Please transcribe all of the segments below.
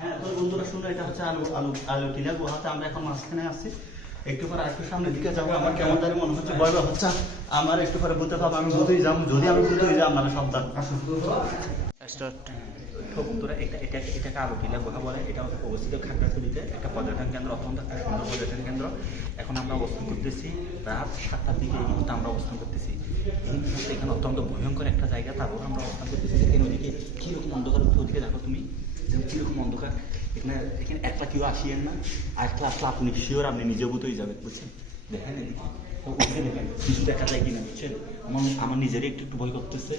হ্যাঁ তো বন্ধুরা শুনো, এটা হচ্ছে আলুটিলা গুহাতে আমরা এখন মাঝখানে আছি। একটু পরে আরেকটু সামনের দিকে যাবো। আমার কেমন জানি মনে হচ্ছে ভয় হচ্ছে। আমার একটু পরে ভূতে পাবো, আমি ভূতেই যাবো। যদি আমি ভূতে হয়ে যাই আপনারা সাবধান। বন্ধুরা এটাকে আলুটিলা গুহা বলে। এটা অবস্থিত খাগড়াছড়িতে একটা পর্যটন কেন্দ্র, অত্যন্ত একটা সুন্দর পর্যটন কেন্দ্র। এখন আমরা অবস্থান করতেছি রাত 7টার দিকে। এই মুহূর্তে আমরা অবস্থান করতেছি এই মুহূর্তে এখানে অত্যন্ত ভয়ঙ্কর একটা জায়গা। তারপর আমরা অবস্থান করতেছি দেখেন ওদিকে কীরকম অন্ধকার, ওদিকে দেখো তুমি কীরকম অন্ধকার। এখানে একটা কেউ আসিয়েন না, আর একটা আসলে আপনি শিওর আপনি নিজে ভূতই যাবেন, বুঝছেন? দেখেন এদিকে ওদিকে দেখেন কিছু দেখা যায় কিনা, বুঝছেন? আমার নিজেরই একটু ভয় করতেছে।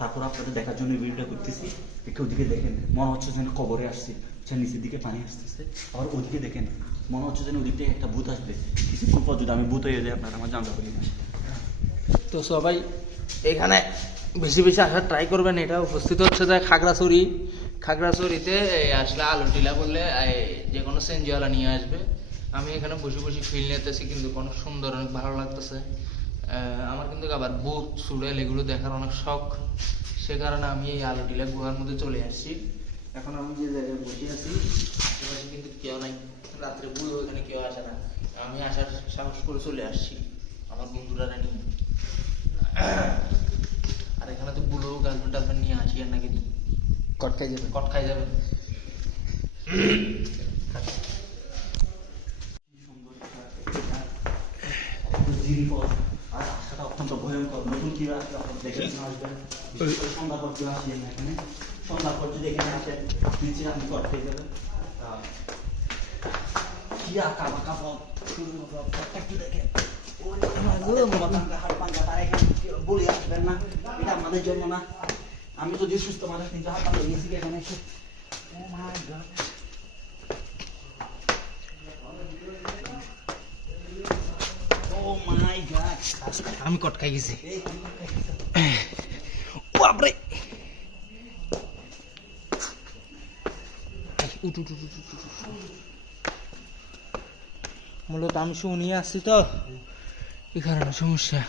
তারপর আপনাদের দেখার জন্য ভিডিওটা করতেছি। একটু ওদিকে দেখেন, মনে হচ্ছে যেন কবরে আসছি, নিচের দিকে পানি আসতেছে। আবার ওদিকে দেখেন মনে হচ্ছে যেন ওদিক থেকে একটা ভূত আসবে। কিছুক্ষণ পর যদি আমি ভূত হয়ে যাই আপনারা আমার জানতে পারি না। তো সবাই এখানে বেশি বেশি আসার ট্রাই করবেন। এটা উপস্থিত হচ্ছে যে খাগড়াছড়িতে আসলে আলুটিলা বললে যে কোনো সেনজিওয়ালা নিয়ে আসবে। আমি এখানে বসে বসে ফিল নিতেছি, কিন্তু অনেক সুন্দর, অনেক ভালো লাগতেছে। আমার কিন্তু আবার বুক চুড়েল এগুলো দেখার অনেক শখ, সে কারণে আমি এই আলুটিলা গুহার মধ্যে চলে আসছি। এখন আমি যে জায়গায় বসে আছি আশেপাশে কিন্তু কেউ নাই, রাত্রে বুড়ো এখানে কেউ আসে না। আমি আসার সাহস করে চলে আসছি আমার বন্ধুরা নিয়ে। আর এখানে তো বুড়ো গার্লফ্রেন্ড নিয়ে আসি আর না, কিন্তু কট খাই যাবে। আর রাস্তাটা অত্যন্ত ভয়ঙ্কর। নতুন কি দেখে আসবেন, সন্ধ্যার পর কেউ আসিয়েন না এখানে। সন্ধ্যার পর যদি এখানে আসেন নিচে আপনি কট খেয়ে যাবেন। কি আঁকা বাঁকা পথ, একটু দেখেন বলে আসবেন না, এটা আমাদের জন্য না। আমি যদি সুস্থ মানুষ কিন্তু হাত পা লেগেছি এখানে এসে। আমি কট খাই গেছি। বাপরে মূলত আমি শুনিয়ে আসছি তো, এই কারণে সমস্যা।